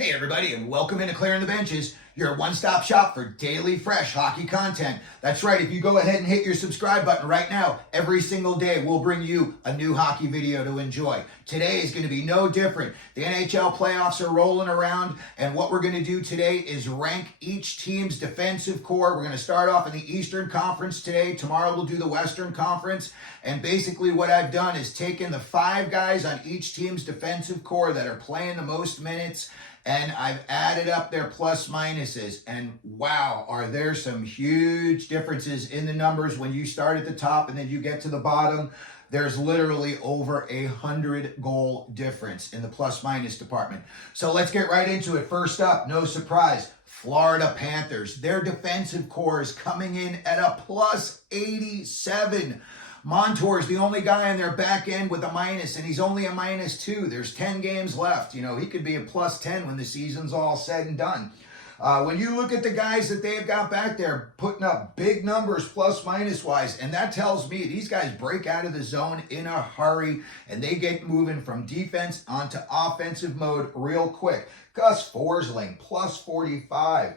Hey everybody, and welcome into Clearing the Benches, your one-stop shop for daily fresh hockey content. That's right, if you go ahead and hit your subscribe button right now, every single day we'll bring you a new hockey video to enjoy. Today is going to be no different. The NHL playoffs are rolling around, and what we're going to do today is rank each team's defensive core. We're going to start off in the Eastern Conference today. Tomorrow we'll do the Western Conference, and basically what I've done is taken the 5 guys on each team's defensive core that are playing the most minutes, and I've added up their plus minuses, and wow, are there some huge differences in the numbers when you start at the top and then you get to the bottom. There's literally over 100 goal difference in the plus minus department. So let's get right into it. First up, no surprise, Florida Panthers. Their defensive core is coming in at a plus 87. Montour's the only guy in their back end with a minus, and he's only a -2. There's 10 games left. You know, he could be a plus 10 when the season's all said and done. When you look at the guys that they've got back there, putting up big numbers plus minus wise, and that tells me these guys break out of the zone in a hurry, and they get moving from defense onto offensive mode real quick. Gus Forsling, plus 45.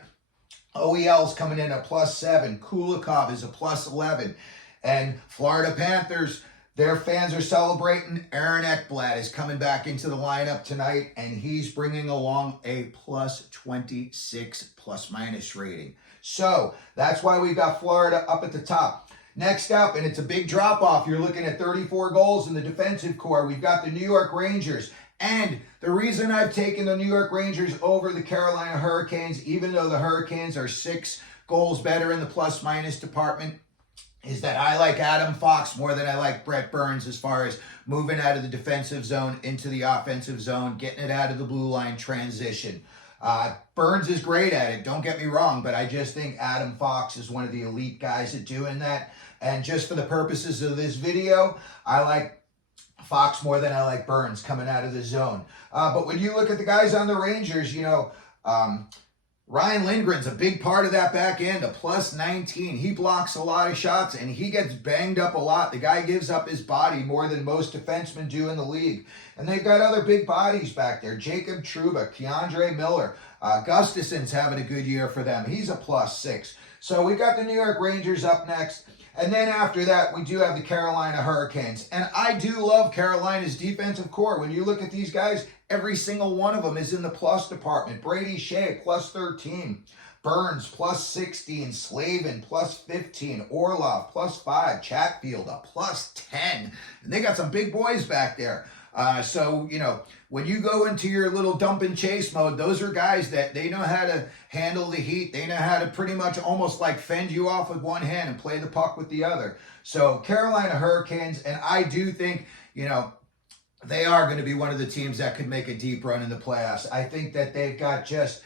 OEL's coming in at plus 7. Kulikov is a plus 11. And Florida Panthers, their fans are celebrating. Aaron Ekblad is coming back into the lineup tonight, and he's bringing along a plus 26 plus minus rating. So that's why we got Florida up at the top. Next up, and it's a big drop off, you're looking at 34 goals in the defensive core. We've got the New York Rangers. And the reason I've taken the New York Rangers over the Carolina Hurricanes, even though the Hurricanes are 6 goals better in the plus minus department, is that I like Adam Fox more than I like Brett Burns as far as moving out of the defensive zone into the offensive zone, getting it out of the blue line transition. Burns is great at it, don't get me wrong, but I just think Adam Fox is one of the elite guys at doing that. And just for the purposes of this video, I like Fox more than I like Burns coming out of the zone. But when you look at the guys on the Rangers, you know, Ryan Lindgren's a big part of that back end, a plus 19. He blocks a lot of shots, and he gets banged up a lot. The guy gives up his body more than most defensemen do in the league. And they've got other big bodies back there. Jacob Trouba, Keandre Miller. Gustafson's having a good year for them. He's a plus 6. So we got the New York Rangers up next. And then after that, we do have the Carolina Hurricanes. And I do love Carolina's defensive core. When you look at these guys, every single one of them is in the plus department. Brady Shea, plus 13. Burns, plus 16. Slavin, plus 15. Orlov, plus 5. Chatfield, a plus 10. And they got some big boys back there. So, you know, when you go into your little dump and chase mode, those are guys that they know how to handle the heat. They know how to pretty much almost like fend you off with one hand and play the puck with the other. So Carolina Hurricanes, and I do think, you know, they are going to be one of the teams that could make a deep run in the playoffs. I think that they've got just,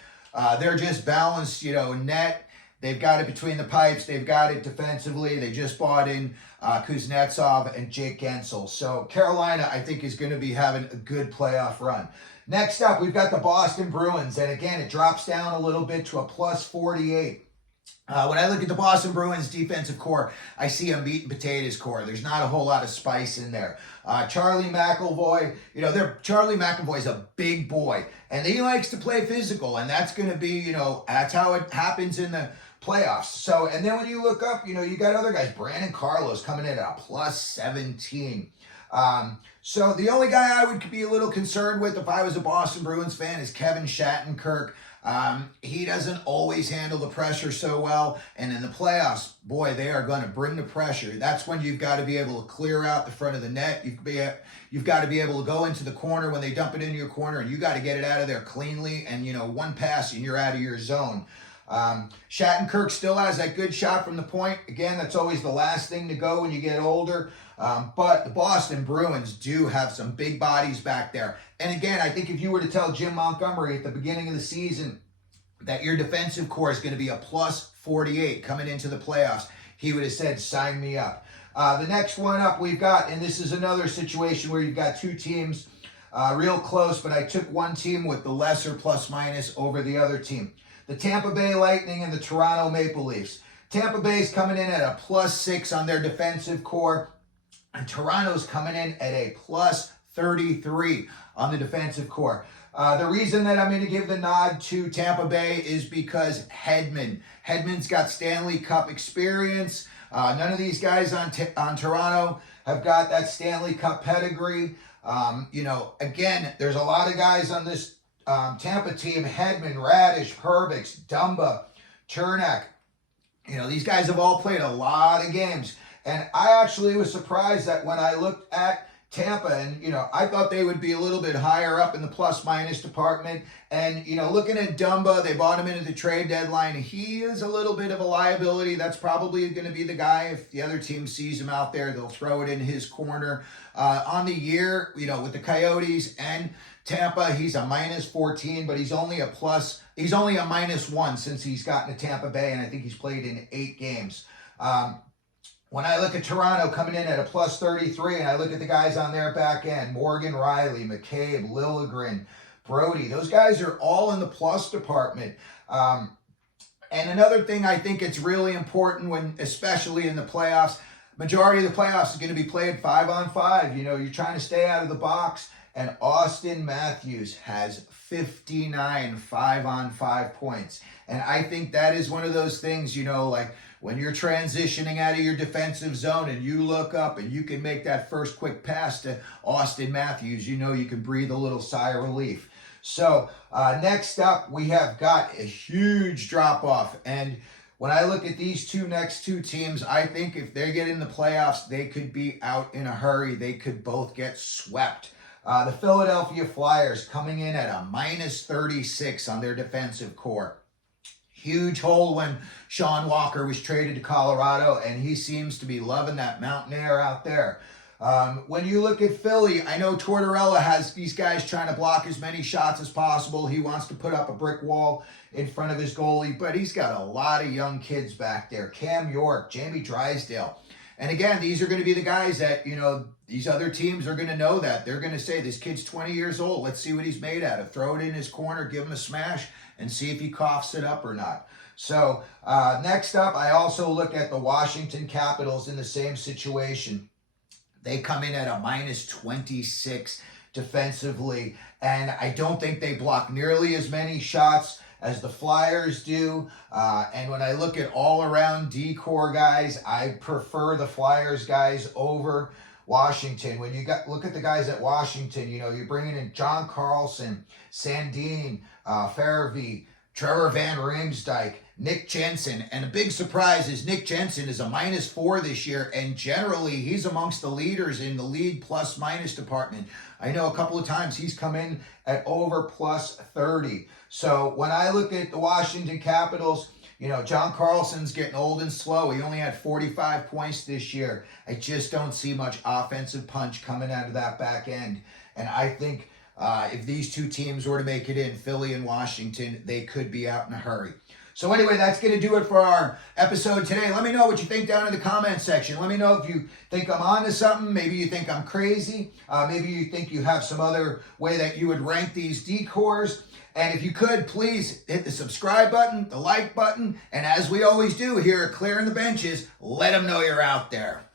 they're just balanced, you know, net. They've got it between the pipes. They've got it defensively. They just bought in Kuznetsov and Jake Gensel. So Carolina, I think, is going to be having a good playoff run. Next up, we've got the Boston Bruins. And again, it drops down a little bit to a plus 48. When I look at the Boston Bruins defensive core, I see a meat and potatoes core. There's not a whole lot of spice in there. Charlie McAvoy, you know, Charlie McAvoy's a big boy, and he likes to play physical, and that's going to be, you know, that's how it happens in the playoffs. So, and then when you look up, you know, you got other guys. Brandon Carlos coming in at a plus 17. So the only guy I would be a little concerned with if I was a Boston Bruins fan is Kevin Shattenkirk. He doesn't always handle the pressure so well, and in the playoffs, boy, they are going to bring the pressure. That's when you've got to be able to clear out the front of the net. You've got to be able to go into the corner when they dump it into your corner, and you got to get it out of there cleanly, and, you know, one pass and you're out of your zone. Shattenkirk still has that good shot from the point. Again, that's always the last thing to go when you get older. But the Boston Bruins do have some big bodies back there. And again, I think if you were to tell Jim Montgomery at the beginning of the season that your defensive core is going to be a plus 48 coming into the playoffs, he would have said, sign me up. The next one up we've got, and this is another situation where you've got 2 teams real close, but I took one team with the lesser plus minus over the other team. The Tampa Bay Lightning and the Toronto Maple Leafs. Tampa Bay's coming in at a plus 6 on their defensive core, and Toronto's coming in at a plus 33 on the defensive core. The reason that I'm going to give the nod to Tampa Bay is because Hedman's got Stanley Cup experience. None of these guys on Toronto have got that Stanley Cup pedigree. Again, there's a lot of guys on this Tampa team: Hedman, Radish, Perbix, Dumba, Chernak. These guys have all played a lot of games. And I actually was surprised that when I looked at Tampa, and, I thought they would be a little bit higher up in the plus-minus department. And, looking at Dumba, they bought him into the trade deadline. He is a little bit of a liability. That's probably going to be the guy. If the other team sees him out there, they'll throw it in his corner. On the year, with the Coyotes and Tampa, he's a -14, but he's only a -1 since he's gotten to Tampa Bay, and I think he's played in 8 games. When I look at Toronto coming in at a +33, and I look at the guys on their back end: Morgan Riley, McCabe, Liljegren, Brody, those guys are all in the plus department. And another thing, I think it's really important especially in the playoffs, majority of the playoffs is going to be played 5-on-5. You're trying to stay out of the box. And Austin Matthews has 59 5-on-5 points. And I think that is one of those things, like when you're transitioning out of your defensive zone and you look up and you can make that first quick pass to Austin Matthews, you can breathe a little sigh of relief. So next up, we have got a huge drop-off. And when I look at these next two teams, I think if they get in the playoffs, they could be out in a hurry. They could both get swept. The Philadelphia Flyers coming in at a -36 on their defensive core. Huge hole when Sean Walker was traded to Colorado, and he seems to be loving that mountain air out there. When you look at Philly, I know Tortorella has these guys trying to block as many shots as possible. He wants to put up a brick wall in front of his goalie, but he's got a lot of young kids back there. Cam York, Jamie Drysdale. And again, these are going to be the guys that, these other teams are going to know that. They're going to say, this kid's 20 years old. Let's see what he's made out of. Throw it in his corner, give him a smash, and see if he coughs it up or not. So next up, I also look at the Washington Capitals in the same situation. They come in at a -26 defensively, and I don't think they block nearly as many shots as the Flyers do. And when I look at all-around D-core guys, I prefer the Flyers guys over Washington. When you look at the guys at Washington, you're bringing in John Carlson, Sandin, Farabee, Trevor Van Riemsdyk, Nick Jensen. And a big surprise is Nick Jensen is a -4 this year, and generally he's amongst the leaders in the league plus-minus department. I know a couple of times he's come in at over +30. So when I look at the Washington Capitals, John Carlson's getting old and slow. He only had 45 points this year. I just don't see much offensive punch coming out of that back end. And I think if these two teams were to make it in, Philly and Washington, they could be out in a hurry. So anyway, that's going to do it for our episode today. Let me know what you think down in the comment section. Let me know if you think I'm on to something. Maybe you think I'm crazy. Maybe you think you have some other way that you would rank these decors. And if you could, please hit the subscribe button, the like button, and as we always do here at Clearing the Benches, let them know you're out there.